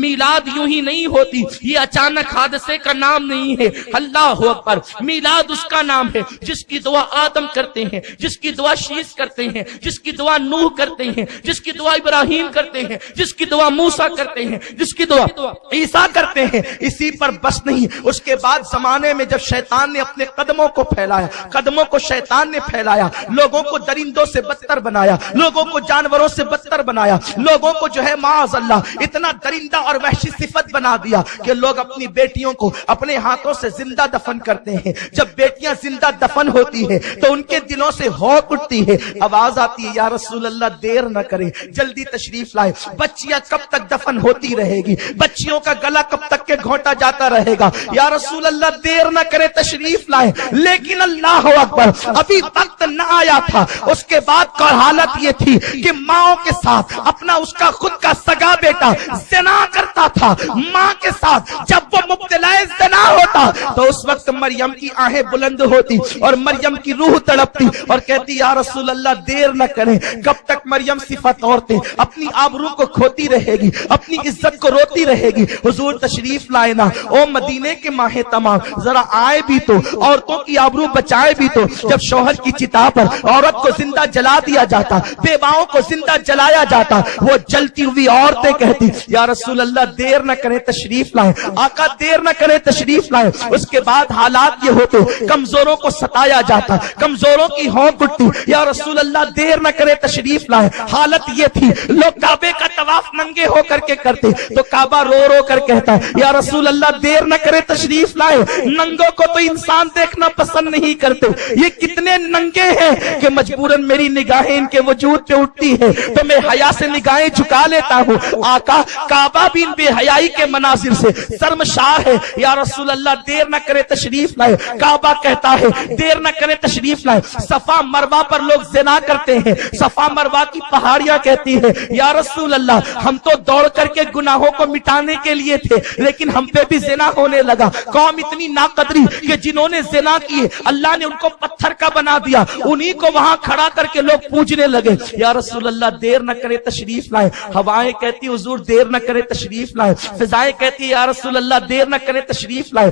میلاد یوں ہی نہیں ہوتی، یہ اچانک حادثے کا نام نہیں ہے۔ اللہ اکبر، میلاد اس کا نام ہے جس کی دعا آدم کرتے ہیں، جس کی دعا شیس کرتے ہیں، جس کی دعا نوح کرتے ہیں، جس کی دعا ابراہیم کرتے ہیں، جس کی دعا موسیٰ کرتے ہیں، جس کی دعا عیسیٰ کرتے ہیں۔ اسی پر بس نہیں، اس کے بعد زمانے میں جب شیطان نے اپنے قدموں کو پھیلایا، قدموں کو شیطان نے پھیلایا، لوگوں کو درندوں سے بدتر بنایا، لوگوں کو جانوروں سے بدتر بنایا، لوگوں کو جو ہے معاذ اللہ اتنا درندہ اور وحشی صفت بنا دیا کہ لوگ اپنی بیٹیوں کو اپنے ہاتھوں سے زندہ دفن کرتے ہیں۔ جب بیٹیاں زندہ دفن ہوتی ہے تو ان کے دلوں سے ہوک اٹھتی ہے، آواز آتی ہے یا رسول اللہ دیر نہ کریں، جلدی تشریف لائے۔ بچیاں کب تک دفن ہوتی رہے گی؟ بچیوں کا گلا کب تک کے گھونٹا جاتا رہے گا؟ یا رسول اللہ دیر نہ کرے تشریف لائے۔ لیکن اللہ اکبر، ابھی وقت نہ آیا تھا۔ اس کے بعد کا حالت یہ تھی کہ ماں کے ساتھ اپنا اس کا خود کا سگا بیٹا زنا کرتا تھا، ماں کے ساتھ جب وہ مبتلا زنا ہوتا تو اس وقت مریم کی آہیں بلند ہوتی اور مریم کی روح تڑپتی اور کہتی یا رسول اللہ دیر نہ کریں۔ کب تک مریم صفت عورتیں اپنی آبرو کو کھوتی رہے گی، اپنی عزت کو روتی رہے گی؟ حضور تشریف لائے نا، او مدینے کے ماہ تمام، ذرا آئے بھی تو، عورتوں کی آبرو بچائے بھی تو۔ جب شوہر کی چتا پر عورت کو زندہ جلا دیا جاتا، بیواؤں کو زندہ جلایا جاتا، وہ جلتی ہوئی عورتیں کہتی یا رسول اللہ دیر نہ کریں تشریف لائیں، آقا دیر نہ کریں تشریف لائیں۔ اس کے بعد حالات یہ ہوتے، کمزوروں کو ستایا جاتا، کمزوروں کی ہونک اٹھتی، یا رسول اللہ دیر نہ کریں تشریف لائیں۔ حالت یہ تھی، لوگ کعبے کا طواف ننگے ہو کر کے کرتے تو کعبہ رو رو کر کہتا ہے یا رسول اللہ دیر نہ کریں تشریف لائیں۔ ننگوں کو تو انسان دیکھنا پسند نہیں کرتے، یہ کتنے ننگے ہیں کہ مجبوراً میری نگاہیں ان کے وجود پہ اٹھتی ہے تو میں حیا سے نگاہیں جھکا لیتا ہوں۔ آقا کعبہ بھی ان بے حیائی کے مناظر سے شرمسار ہے، یا رسول اللہ دیر نہ کرے تشریف لائے۔ کعبہ کہتا ہے دیر نہ کرے تشریف لائے۔ صفا مروہ پر لوگ زنا کرتے ہیں، صفا مروہ کی پہاڑیاں کہتی ہے یا رسول اللہ ہم تو دوڑ کر کے گناہوں کو مٹانے کے لیے تھے لیکن ہم پہ بھی زنا ہونے لگا۔ قوم اتنی ناقدری کہ جنہوں نے زنا کیے اللہ نے ان کو پتھر کا بنا دیا، انہی کو وہاں کھڑا کر کے لوگ پوجنے لگے۔ یا رسول اللہ دیر نہ کرے تشریف لائے۔ ہوائیں کہتی حضور دیر نہ کرے تشریف لائے، فضائیں کہتی یا رسول اللہ دیر نہ کرے تشریف لائے۔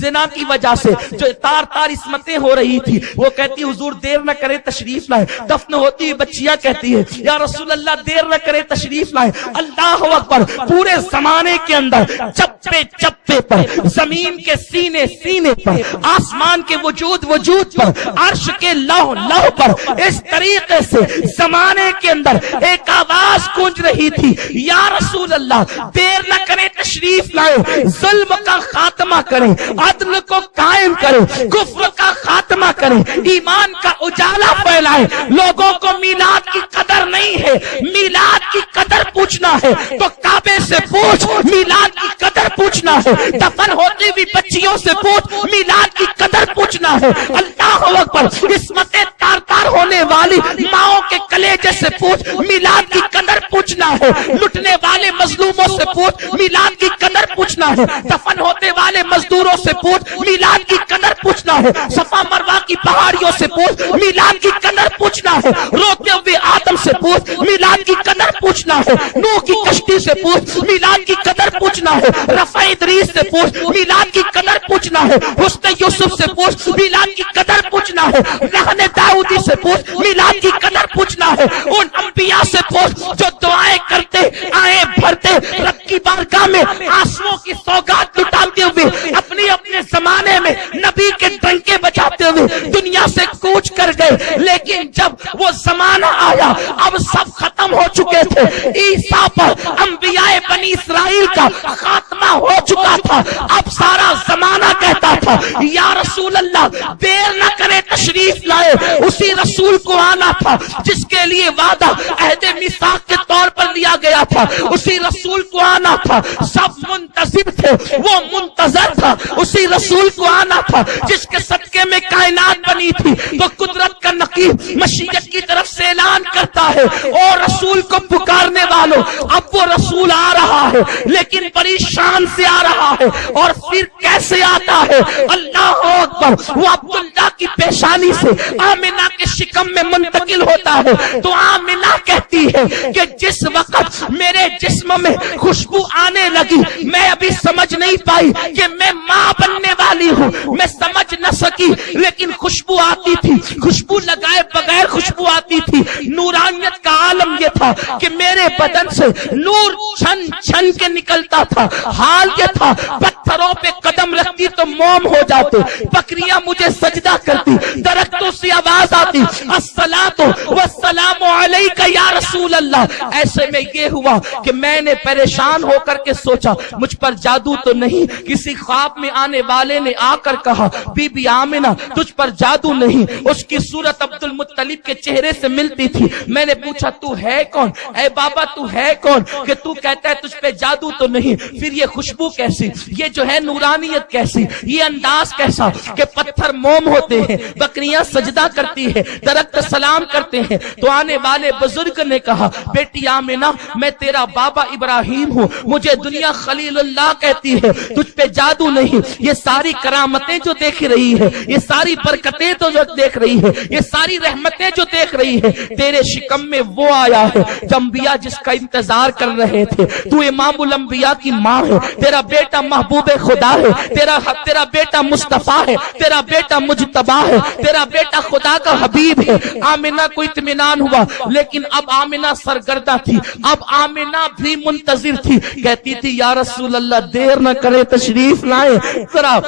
زنا کی وجہ سے جو تار تار عصمتیں ہو رہی تھی وہ کہتی حضور دیر نہ کرے تشریف لائے۔ دفن ہوتی ہوئی بچیاں کہتی ہے یا رسول اللہ دیر نہ کرے تشریف لائے۔ اللہ اکبر، پورے زمانے کے اندر چپے چپے پر، زمین کے سینے سینے پر، آسمان کے وجود پر، عرش کے لوح لوح پر اس طریقے سے زمانے کے اندر ایک آواز گونج رہی تھی یا رسول اللہ دیر نہ کریں تشریف لائے، ظلم کا خاتمہ کریں، عدل کو قائم کریں، کفر کا خاتمہ کریں، ایمان کا اجالا پھیلائیں۔ لوگوں کو میلاد کی قدر نہیں ہے، میلاد کی قدر پوچھنا ہے تو کعبے سے پوچھ، میلاد کی قدر پوچھنا ہے دفن ہوتی ہوئی بچیوں سے پوچھ، میلاد کی قدر پوچھنا ہے اللہ اکبر عصمتیں تار تار ہونے والی ماؤں کے کلیجے سے پوچھ، میلاد کی قدر پوچھنا ہے لٹنے والے مظلوموں سے پوچھ، میلاد کی قدر پوچھنا ہے دفن ہوتے والے مزدوروں سے پوچھ، میلاد کی قدر پوچھنا ہے صفا مروہ کی پہاڑیوں سے پوچھ، میلاد کی قدر پوچھنا ہے روتے ہوئے آدم سے پوچھ، میلاد کی قدر پوچھنا ہے نوح کی کشتی سے پوچھ، میلاد کی قدر پوچھنا ہے رفع ادریس سے پوچھ، میلاد کی قدر پوچھنا ہے حسن یوسف سے پوچھ، میلاد کی قدر پوچھنا ہے رہن داؤدی سے پوچھ، میلاد کی قدر پوچھنا ہے ان انبیاء سے پوچھ جو دعائیں کرتے آئیں بھرتے رب کی بارگاہ میں آنسوؤں کی سوگات لٹاتے ہوئے اپنے اپنے زمانے میں نبی کے ڈنکے بجاتے ہوئے دنیا سے کوچ کر گئے، لیکن جب وہ زمانہ آیا اب سب ختم ہو چکے تھے، عیسیٰ پر انبیاء بنی اسرائیل کا خاتمہ ہو چکا تھا، اب سارا زمانہ کہتا تھا یا رسول اللہ دیر نہ کرے تشریف لائے۔ اسی رسول کو آنا تھا جس کے لیے وعدہ عہد میثاق کے طور پر لیا گیا تھا، اسی رسول کو آنا تھا، سب منتظر تھے وہ منتظر تھا، اسی رسول کو آنا تھا جس کے صدقے میں کائنات بنی تھی، تو قدرت کا نقیب مشیت کی طرف سے اعلان کرتا ہے او رسول کو پکارنے والوں اب وہ رسول آ رہا رہا ہے لیکن بڑی شان سے آ رہا ہے. اور پھر کیسے آتا ہے؟ اللہ اکبر. وہ عبداللہ کی پیشانی سے آمنہ کے شکم میں منتقل ہوتا ہے. تو آمنہ کہتی ہے کہ جس وقت میرے جسم میں خوشبو آنے لگی میں ابھی سمجھ نہیں پائی کہ میں ماں بننے والی ہوں, میں سمجھ نہ سکی, لیکن خوشبو آتی تھی, خوشبو لگائے بغیر خوشبو آتی تھی. نورانیت کا عالم یہ تھا کہ میرے بدن سے نور چھن چھن کے نکلتا تھا. حال یہ تھا پتھروں پہ قدم رکھتی تو موم ہو جاتے, بکریاں مجھے سجدہ کرتی, درختوں سے آواز آتی الصلاۃ والسلام علیک یا رسول اللہ. ایسے میں یہ ہوا کہ میں نے پریشان ہو کر کے سوچا مجھ پر جادو تو نہیں. کسی خواب میں آنے والے نے آ کر کہا بی بی آمنہ تجھ پر جادو نہیں. اس کی صورت عبد المطلب کے چہرے سے ملتی تھی. میں نے پوچھا تو ہے کون؟ اے بابا تو ہے کون کہ تو کہتا ہے تجھ پہ جادو تو نہیں؟ پھر یہ خوشبو کیسی, یہ جو ہے نورانیت کیسی, یہ انداز کیسا کہ پتھر موم ہوتے ہیں, بکریاں سجدہ کرتی ہے, درخت سلام کرتے ہیں. تو آنے والے بزرگ نے کہا بیٹی آمنہ میں تیرا بابا ابراہیم ہوں, مجھے دنیا خلیل اللہ کہتی ہے, تجھ پہ جادو نہیں. یہ ساری کرامتیں جو دیکھ رہی ہے, یہ ساری برکتیں تو جو دیکھ رہی ہے, یہ ساری رحمتیں جو دیکھ رہی ہے, تیرے شکم میں وہ آیا ہے جو انبیاء جس کا انتظار کر رہے تھے. تو امام الانبیاء کی ماں ہے, تیرا بیٹا محبوب خدا ہے, تیرا بیٹا مصطفیٰ ہے, تیرا بیٹا مجتبی ہے, تیرا بیٹا خدا کا حبیب ہے. آمنہ کو اطمینان ہوا, لیکن اب آمنہ سرگردہ تھی, اب آمنہ بھی منتظر تھی. کہتی تھی یا رسول اللہ دیر نہ کرے تشریف لائیں, ذرا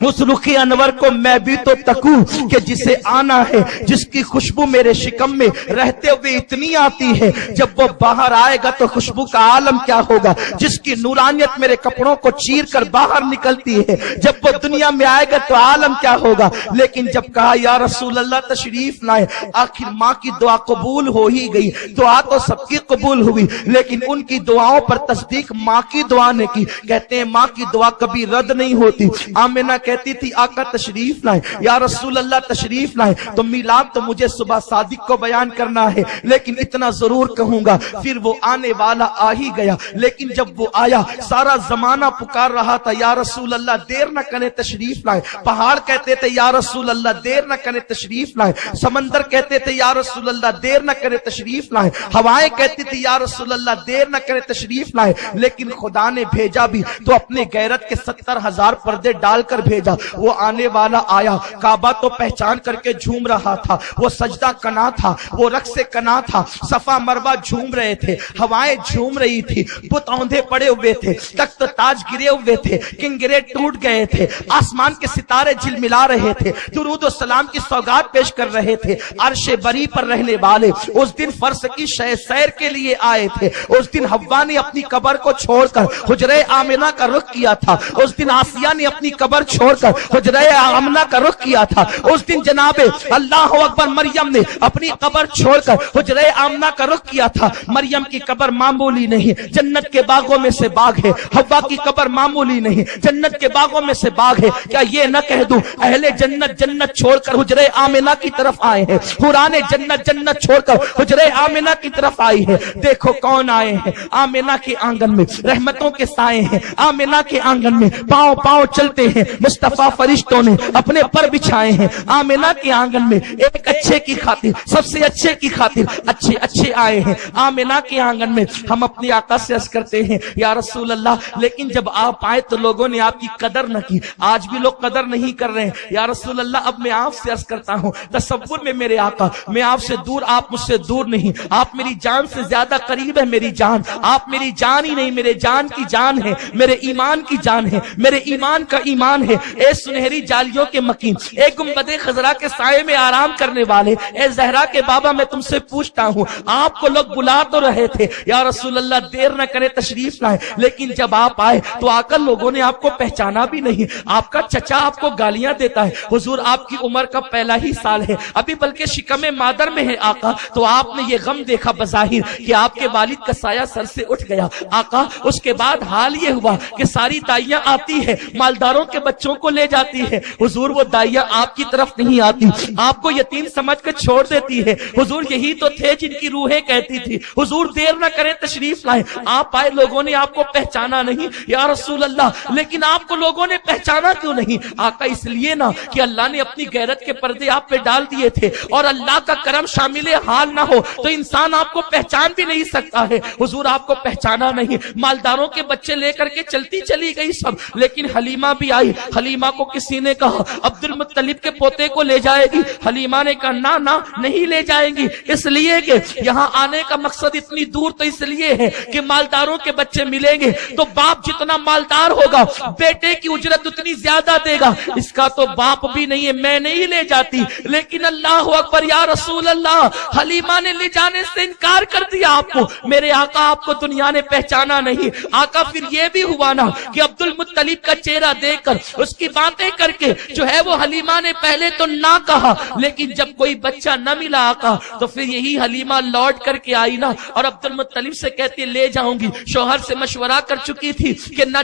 اس رخ انور کو میں بھی تو تکوں کہ جسے آنا ہے, جس کی خوشبو میرے شکم میں رہتے ہوئے اتنی آتی ہے, جب وہ باہر آئے گا تو خوشبو کا عالم کیا ہوگا. جس کی نورانیت میرے کپڑوں کو چیر کر باہر نکلتی ہے, جب وہ دنیا میں آئے گا تو عالم کیا ہوگا. لیکن جب کہا یا رسول اللہ تشریف لائیں, آخر ماں کی دعا قبول ہو ہی گئی. دعا تو سب کی قبول ہوئی, لیکن ان کی دعاؤں پر تصدیق ماں کی دعا نے کی. کہتے ہیں ماں کی دعا کبھی رد نہیں ہوتی. آمنہ کہتی تھی آقا تشریف لائیں, یا رسول اللہ تشریف لائیں. تو میلاد تو مجھے صبح صادق کو بیان کرنا ہے, لیکن اتنا ضرور کہوں گا. پھر وہ آنے والا آ ہی گیا, لیکن جب وہ آیا سارا زمانہ پکار رہا تھا یا رسول اللہ دیر نہ کریں تشریف لائیں. پہاڑ کہتے تھے یا رسول اللہ دیر نہ کریں تشریف لائیں, سمندر کہتے تھے یا رسول اللہ دیر نہ کریں تشریف لائیں, ہوائیں کہتی تھی یا رسول اللہ دیر نہ کریں تشریف لائیں. لیکن خدا نے بھیجا بھی تو اپنے غیرت کے 70,000 پردے ڈال کر بھیجا. وہ آنے والا آیا, کعبہ تو پہچان کر کے جھوم رہا تھا, وہ سجدہ کنا تھا, وہ رقص کنا تھا, صفا مروہ جھوم رہے تھے, ہوائیں جھوم رہی تھی, بت اوندھے پڑے ہوئے تھے, تخت تاج گرے ہوئے تھے, کنگرے ٹوٹ گئے تھے, آسمان کے ستارے جھلملا رہے تھے, درود و سلام کی سوگات پیش کر رہے تھے. عرش بری پر رہنے والے اس دن فرش کی سیر کے لیے آئے تھے. اس دن حوا نے اپنی قبر کو چھوڑ کر حجرہ آمنہ کا رخ کیا تھا. اس دن آسیہ نے اپنی قبر چھوڑ کر حجرہ آمنہ کا رخ کیا تھا. اس دن جناب اللہ اکبر مریم نے اپنی قبر چھوڑ کر حجرہ آمنہ کا رخ کیا تھا. مریم کی قبر معمولی نہیں, جنت کے باغوں میں سے باغ ہے. حوا کی قبر معمولی نہیں, جنت کے باغوں میں سے باغ ہے. کیا یہ نہ کہہ دوں اہل جنت جنت چھوڑ کر حجرہ آمنہ کی طرف آئے ہیں, حوران جنت جنت چھوڑ کر حجرہ آمنہ کی طرف آئی ہے. دیکھو کون آئے ہیں, آمنہ کے آنگن میں رحمتوں کے سائے ہیں. آمنہ کے آنگن میں پاؤں پاؤں چلتے ہیں مصطفیٰ فرشتوں نے اپنے پر بچھائے ہیں. آمنہ کے آنگن میں ایک اچھے کی خاطر, سب سے اچھے کی خاطر اچھے اچھے آئے ہیں. آمنہ کے آنگن میں ہم اپنی آقا سے عرض کرتے ہیں یا رسول اللہ, لیکن جب آپ آئے تو لوگوں نے آپ کی قدر نہ کی. آج بھی لوگ قدر نہیں کر رہے ہیں. یا رسول اللہ اب میں آپ سے عرض کرتا ہوں, تصور میں میرے آقا, میں آپ سے دور, آپ مجھ سے دور نہیں. آپ میری جان سے زیادہ قریب ہے میری جان. آپ میری جان ہی نہیں, میرے جان کی جان ہے, میرے ایمان کی جان ہے, میرے ایمان کا ایمان ہے. اے سنہری جالیوں کے مکین, اے گنبد خضرا کے سائے میں آرام کرنے والے, اے زہرا کے بابا, میں تم سے پوچھتا ہوں, آپ کو لوگ بلا تو رہے تھے یا رسول اللہ دیر نہ کرے تشریف لائیں, لیکن جب آپ آئے تو آ کر لوگوں نے آپ کو پہچانا بھی نہیں. آپ کا چچا آپ کو گالیاں دیتا ہے. حضور آپ کی عمر کا پہلا ہی سال ہے, ابھی بلکہ شکم مادر میں ہے آقا. تو آپ نے یہ غم دیکھا بظاہر کہ آپ کے والد کا سایہ سر سے اٹھ گیا آقا. اس کے بعد حال یہ ہوا کہ ساری دائیاں آتی ہے, مالداروں کے بچوں بچوں کو لے جاتی ہے حضور وہ داعیہ آپ کی طرف نہیں آتی, آپ کو یتیم سمجھ کر چھوڑ دیتی ہے. حضور یہی تو تھے جن کی روحیں کہتی تھی حضور دیر نہ کریں تشریف لائیں. آپ آئے, لوگوں نے آپ کو پہچانا نہیں یا رسول اللہ, لیکن آپ کو لوگوں نے پہچانا کیوں نہیں؟ آقا اس لیے نا کہ اللہ نے اپنی غیرت کے پردے آپ پہ ڈال دیے تھے, اور اللہ کا کرم شامل حال نہ ہو تو انسان آپ کو پہچان بھی نہیں سکتا ہے. حضور آپ کو پہچانا نہیں, مالداروں کے بچے لے کر کے چلتی چلی گئی سب, لیکن حلیمہ بھی آئی. حلیمہ کو کسی نے کہا عبد المطلب کے پوتے کو لے جائے گی, حلیمہ نے کہا نہ نہیں لے جائیں گی, اس لیے کہ یہاں آنے کا مقصد اتنی دور تو اس لیے ہے کہ مالداروں کے بچے ملیں گے تو باپ جتنا مالدار ہوگا بیٹے کی اجرت اتنی زیادہ دے گا. اس کا تو باپ بھی نہیں ہے, میں نہیں لے جاتی. لیکن اللہ اکبر یا رسول اللہ, حلیمہ نے لے جانے سے انکار کر دیا. آپ کو میرے آقا, آپ کو دنیا نے پہچانا نہیں. آقا پھر یہ بھی ہوا نا کہ عبد المطلب کا چہرہ دیکھ کر اس کی باتیں کر کے جو ہے وہ حلیمہ نے پہلے تو نہ کہا, لیکن جب کوئی بچہ نہ ملا آقا تو پھر یہی حلیمہ لوٹ کر کے آئی نا, اور عبد المطلب سے کہتی لے جاؤں گی. شوہر سے مشورہ کر چکی تھی کہ نہ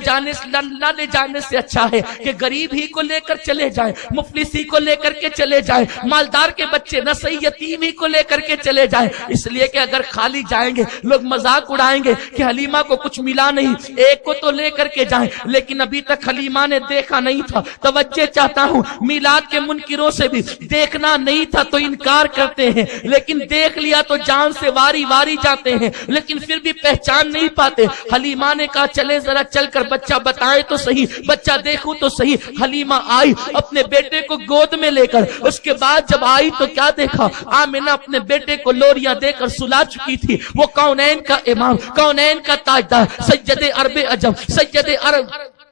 لے جانے سے اچھا ہے کہ غریب ہی کو لے کر چلے جائیں, مفلس ہی کو لے کر کے چلے جائیں, مالدار کے بچے نہ صحیح یتیم ہی کو لے کر کے چلے جائیں. اس لیے کہ اگر خالی جائیں گے لوگ مذاق اڑائیں گے کہ حلیمہ کو کچھ ملا نہیں, ایک کو تو لے کر کے جائیں. لیکن ابھی تک حلیمہ نے دیکھا نہیں تھا. توجہ چاہتا ہوں, میلاد کے منکروں سے بھی دیکھنا نہیں تھا تو انکار کرتے ہیں, لیکن دیکھ لیا تو جان سے واری واری جاتے ہیں, لیکن پھر بھی پہچان نہیں پاتے. حلیمہ نے کہا چلے ذرا چل کر بچہ بتائے تو صحیح, بچہ دیکھوں تو صحیح. حلیمہ آئی اپنے بیٹے کو گود میں لے کر. اس کے بعد جب آئی تو کیا دیکھا, آمنہ اپنے بیٹے کو لوریاں دے کر سلا چکی تھی. وہ کونین کا امام, کونین کا تاجدار, سید عرب عجم,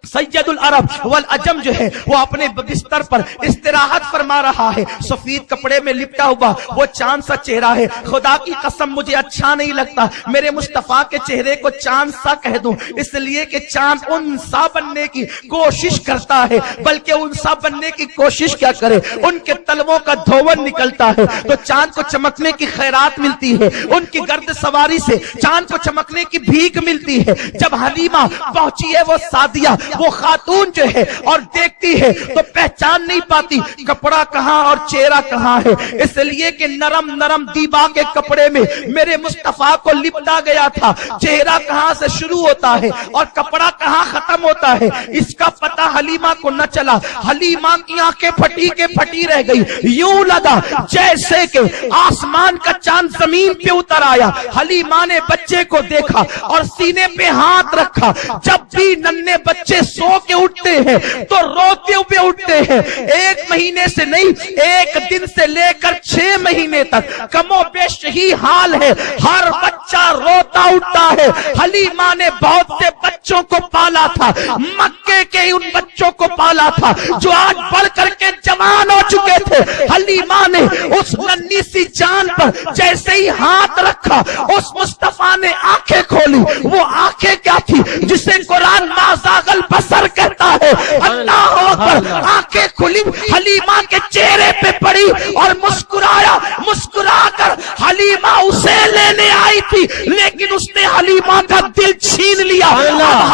سید العرب والعجم جو ہے وہ اپنے بستر پر استراحت فرما رہا ہے. سفید کپڑے میں لپٹا ہوا وہ چاند سا چہرہ ہے. خدا کی قسم مجھے اچھا نہیں لگتا میرے مصطفیٰ کے چہرے کو چاند سا کہہ دوں, اس لیے کہ چاند انسا بننے کی کوشش کرتا ہے, بلکہ انسا بننے کی کوشش کیا کرے, ان کے تلووں کا دھون نکلتا ہے تو چاند کو چمکنے کی خیرات ملتی ہے, ان کی گرد سواری سے چاند کو چمکنے کی بھیک ملتی ہے. جب حلیمہ پہنچی ہے وہ سعدیہ, وہ خاتون جو ہے اور دیکھتی ہے تو پہچان نہیں پاتی کپڑا کہاں اور چہرہ کہاں ہے, اس لیے کہ نرم نرم دیبا کے کپڑے میں میرے مصطفیٰ کو لپٹا گیا تھا. چہرہ کہاں سے شروع ہوتا ہے اور کپڑا کہاں ختم ہوتا ہے اس کا پتہ حلیمہ کو نہ چلا. حلیمہ کی آنکھیں پھٹی کے پھٹی رہ گئی, یوں لگا جیسے کہ آسمان کا چاند زمین پہ اتر آیا. حلیمہ نے بچے کو دیکھا اور سینے پہ ہاتھ رکھا. جب بھی ننھے بچے سو کے اٹھتے ہیں تو روتے ہوئے اٹھتے ہیں, 1 مہینے سے نہیں 1 دن سے لے کر 6 مہینے تک کم و بیش یہی حال ہے, ہر بچہ روتا اٹھتا ہے. حلیمہ نے بہت سے بچوں کو پالا تھا, مکے کے ان بچوں کو پالا تھا جو آج بڑھ کر کے جوان ہو چکے تھے. حلیمہ نے اس ننھی سی جان پر جیسے ہی ہاتھ رکھا اس مصطفیٰ نے آنکھیں کھولی. وہ آنکھیں کیا تھی جسے قرآن ما زاغ البصر کہتا ہے, اللہ اکبر. آنکھیں کھلی, حلیمہ کے چہرے پہ پڑی اور مسکرایا. مسکرا کر حلیمہ اسے لینے آئی تھی لیکن اس نے حلیمہ کا دل چھین لیا.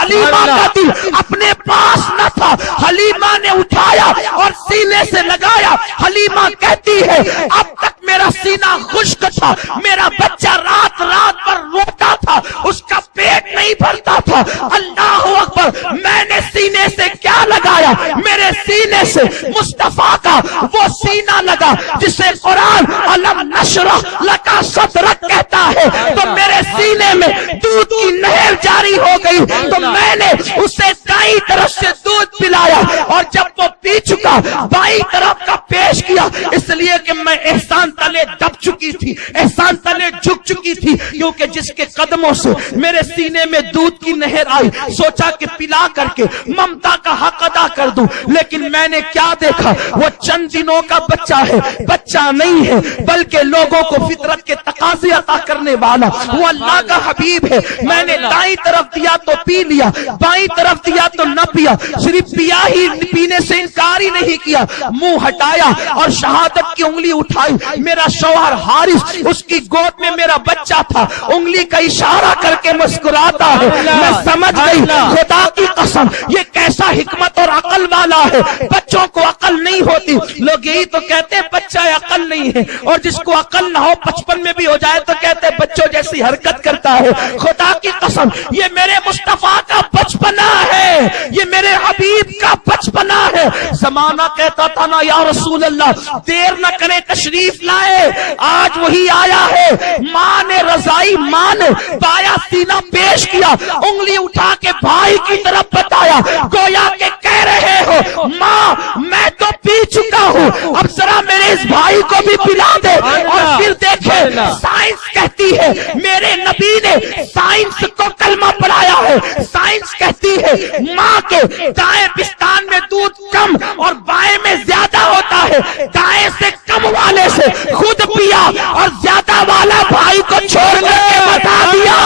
حلیمہ کا دل اپنے پاس نہ تھا, حلیمہ نے اٹھایا اور سینے سے لگایا. حلیمہ کہتی ہے اب تک میرا سینہ خشک تھا, میرا بچہ رات رات پر روتا تھا, اس کا پیٹ نہیں بھرتا تھا. اللہ اکبر. میں نے سینے سے کیا لگایا, میرے سینے سے مصطفیٰ کا وہ سینہ لگا جسے قرآن علم نشرح لکا صدرک کہتا ہے. تو میرے سینے میں دودھ کی نہر جاری ہو گئی تو میں نے اسے دائیں طرف سے دودھ پلایا, اور جب وہ پی چکا بائیں طرف کا پیش کیا, اس لیے کہ میں احسان تلے دب چکی تھی, احسان تلے جھک چکی تھی, کیونکہ جس کے قدموں سے میرے سینے میں دودھ کی نہر آئی سوچا کہ پلا کر کے ممتا کا حق ادا کر دوں. لیکن میں نے کیا دیکھا, وہ چند دنوں کا بچہ ہے, بچہ نہیں ہے بلکہ لوگوں کو فطرت کے تقاضے عطا کرنے والا وہ اللہ کا حبیب ہے. میں نے دائیں طرف دیا تو پی لیا, بائیں طرف دیا تو نہ پیا, صرف پیا ہی, پینے سے انکار ہی نہیں کیا. منہ ہٹایا اور شہادت کی انگلی اٹھائی. میرا شوہر حارث, اس کی گود میں میرا بچہ تھا, انگلی کا اشارہ کر کے مسکراتا ہے. میں سمجھ گئی خدا کی قسم یہ کیسا حکمت اور عقل عقل والا ہے، بچوں کو عقل نہیں ہوتی. لوگ یہی تو کہتے ہیں بچہ عقل نہیں ہے، اور جس کو عقل نہ ہو 55 میں بھی ہو جائے تو کہتے ہیں بچوں جیسی حرکت کرتا ہے. خدا کی قسم یہ میرے مصطفیٰ کا بچپنا ہے، یہ میرے حبیب کا بچپنا ہے. زمانہ کہتا تھا نا یا رسول اللہ دیر نہ کرے تشریف لائے، آج وہی آیا ہے. ماں نے رضائی، ماں نے بایا سینہ پیش کیا، انگلی اٹھا کے بھائی کی طرف بتایا، گویا کہ کہہ رہے ہو ماں میں تو پی چکا ہوں، اب ذرا میرے اس بھائی کو بھی پلا دے. اور پھر دیکھیں سائنس کہتی ہے، میرے نبی نے سائنس کو کلمہ پڑھایا ہے. سائنس کہتی ہے ماں کے دائیں پستان میں دودھ کم اور بائیں میں زیادہ ہوتا ہے، دائیں سے کم والے سے خود پیا اور زیادہ والا بھائی کو چھوڑ کر کے بتا دیا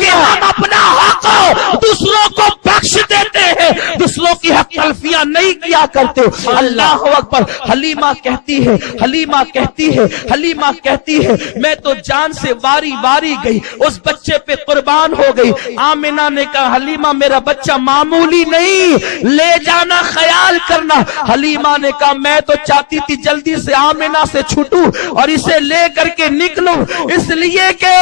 کہ ہم اپنا حق دوسروں کو بخش دیتے ہیں، دوسروں کی حق تلفیاں نہیں کیا کرتے. اللہ اکبر. حلیمہ کہتی ہے، حلیمہ کہتی ہے، حلیمہ کہتی ہے میں تو جان سے واری واری گئی، اس بچے پہ قربان ہو گئی. آمنہ نے کہا حلیمہ میرا بچہ معمولی نہیں، لے جانا خیال کرنا. حلیمہ نے کہا میں تو چاہتی تھی جلدی سے آمنہ سے چھوٹوں اور اسے لے کر کے نکلوں، اس لیے کہ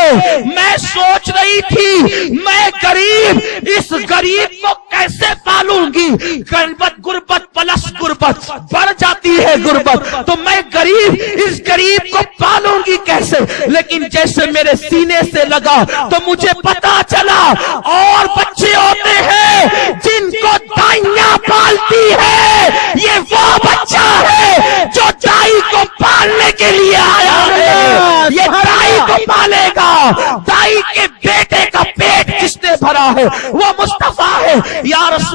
میں سوچ رہی تھی میں غریب، اس غریب کو کیسے پالوں گی. غربت پلس غربت بڑھ جاتی ہے غربت، تو میں غریب اس غریب کو پالوں گی کیسے. لیکن جیسے میرے سینے سے لگا تو مجھے پتا چلا اور بچے ہوتے ہیں جن کو دائیاں پالتی ہے، یہ وہ بچہ ہے جو دائی کو پالنے کے لیے آیا ہے. یہ دائی کو پالے گا، دائی کے بیٹے کا پیٹ جس نے بھرا ہے وہ مصطفیٰ ہے. یا رسول